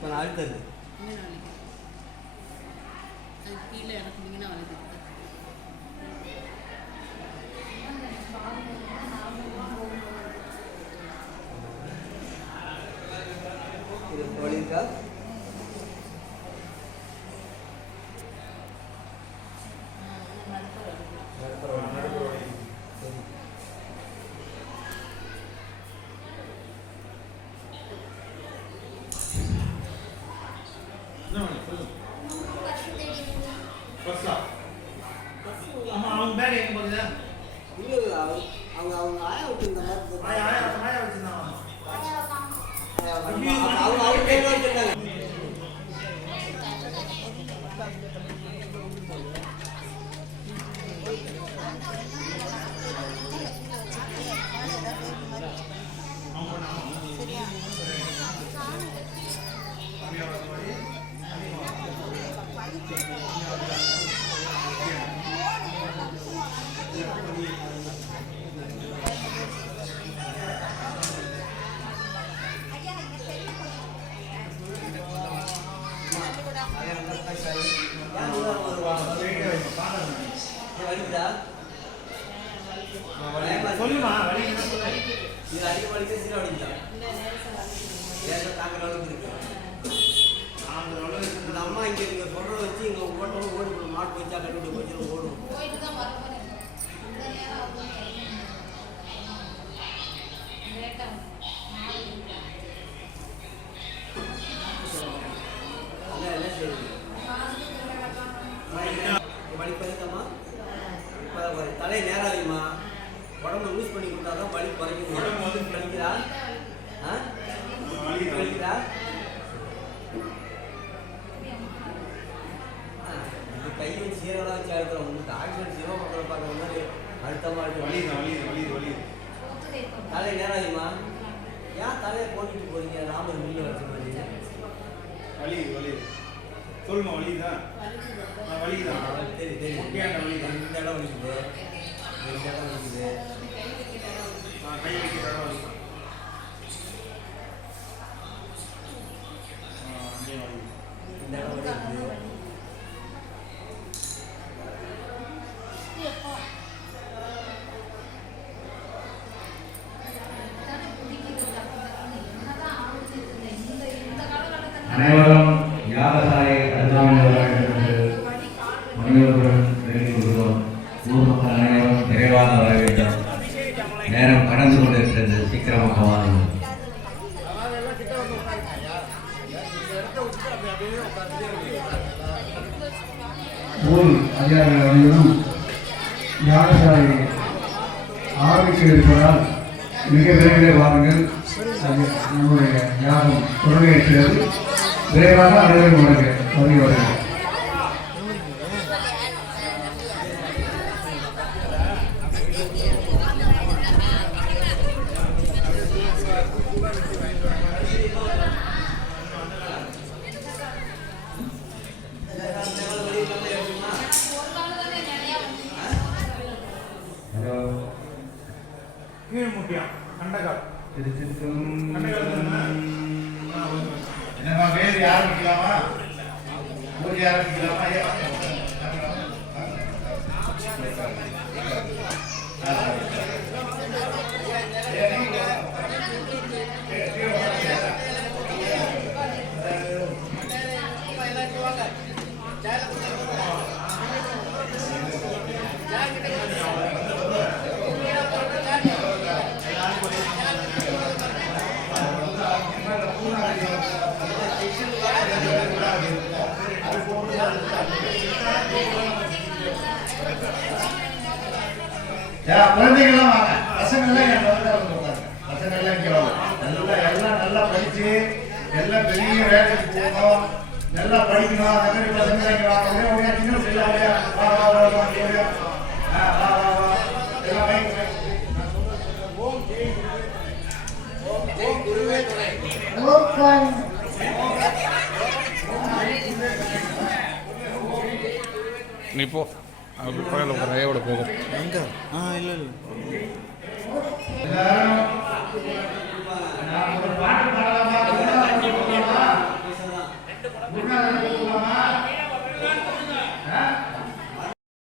இப்போ நான் அழுத்தது இன்னும் வலிக்குது. அது கீழே இறக்குனீங்கன்னா வலிக்குது. இது வலிக்கா அவங்க பேக் எங்க போகுது? இல்லை இல்லை அவங்க அவங்க ஆயா விட்டு இந்த மாதிரி ஆயா வச்சிருந்தாங்க. அவங்க அவங்க பேர் வச்சுருந்தாங்க. சொல்லுமா வலி இது அதிக வலிக்க சீர வலிக்கா ஏதோ தாங்குற அளவுக்கு இருக்கு. இந்த அம்மா இங்கே நீங்கள் சொல்கிறத வச்சு இங்கே ஓட்டணும் ஓடி போகணும். மாட்டு வச்சா கட்டிட்டு போச்சு ஓடும். என்ன செய்யுது வலி பறிக்கம்மா தலை நேராகுமா உடம்பு லூஸ் பண்ணி கொடுத்தா தான் வலி குறைக்கும். உடம்பு வந்து வலிக்குதா? வலிக்குதா? இந்த கை வச்சு சீரெல்லாம் வச்சு அழுக்கிறோம். உங்களுக்கு ஆக்சிடென்ட் சிரம மக்களை பார்க்குற மாதிரி அழுத்தமாக இருக்கு. தலை நேராகுமா? ஏன் தலையை போட்டுட்டு போறீங்க? ராமர் மில்ல வச்ச மாதிரி வலி சொல்லுமா வலிதான் சரி சரி வலிதான் இந்த இடம் வலிக்குது, இந்த இடம் வலிக்குது, கை வைக்கிற இடம் வலிக்கும். இந்த இடம் வலிக்குது. அனைவரும் யாகசாலை அருகாமையிலிருந்து மனிதர்களுடன் வேண்டி கொள்கிறோம். ஊர் மக்கள் அனைவரும் விரைவாக வர வேண்டும். நேரம் கடந்து கொண்டிருக்கிறது. சீக்கிரமாக வாருங்கள். ஊர் அதிகாரிகள் அனைவரும் யாகசாலை ஆரம்பிக்க இருப்பதால் மிக விரைவிலே வாருங்கள். நம்முடைய யாகம் தொடர்பேற்றது. விரைவாக அனைவரும் வருக. கீழ் முட்டியம் கண்டகால் என்னமா வேறு ஆரம்பிக்கலாமா? பூஜை ஆரம்பிக்கலாமா? குழந்தைகள்லாம் வாங்க. பசங்கள்லாம் என் பசங்கள்லாம் இங்கே வாங்க. நல்லா படிச்சு எல்லாம் பெரிய வேலைக்கு போகணும். நல்லா படிக்கணும். அந்த மாதிரி பசங்க இங்கே வாங்க. ஒரே சின்ன பிள்ளை நீ போ அப்படி பக்கத்தில் உட்கார ஐயோட போகும் எங்கே? இல்லை ஒரு பாட்டு பாடலாமா? கொடுக்கலாமா